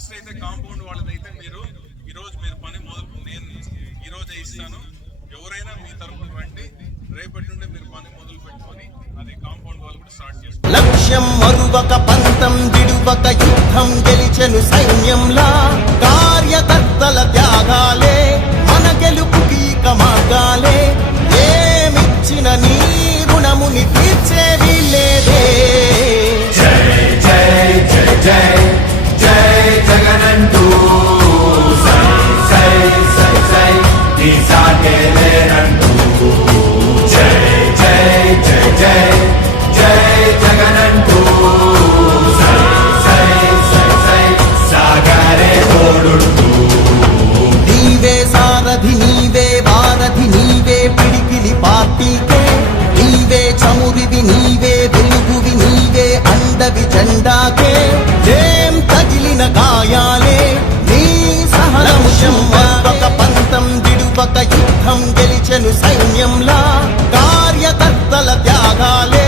First అయితే compound వాళ్ళదైతే మీరు ఈరోజు మీరు పని మొదలు నేను ఈరోజే ఇస్తాను. ఎవరైనా మీ తరఫున రండి, రేపటి నుండి మీరు పని మొదలు పెట్టుకొని అది కాంపౌండ్ వాళ్ళు కూడా స్టార్ట్ చేస్తారు. లక్ష్యం మరువక పంతం విడువక యుద్ధం గెలిచెను సైన్యంలా, కార్యకర్తల త్యాగాలే మన గెలుపుకి మార్గాలే, ఏమిచ్చిన నీ రుణముని తీర్చేది లేదే. జై జై జై జై జై జగనంటూ సై సై సై సై నీ సాటే లేనంటూ, జై జై జై జై జై జగనంటూ సై సై సై సై సాగరే తోడుంటూ. నీవే సారథి నీవే వారధి నీవే పిడికిలి పార్టీకే, నీవే చమురివి నీవే వెలుగువి నీవే అండవి జెండాకే, ఏం తగిలిన గాయాలే నీ సహనముషం మరువక పంతం విడువక యుద్ధం గెలిచెను సైన్యంలా, కార్యకర్తల త్యాగాలే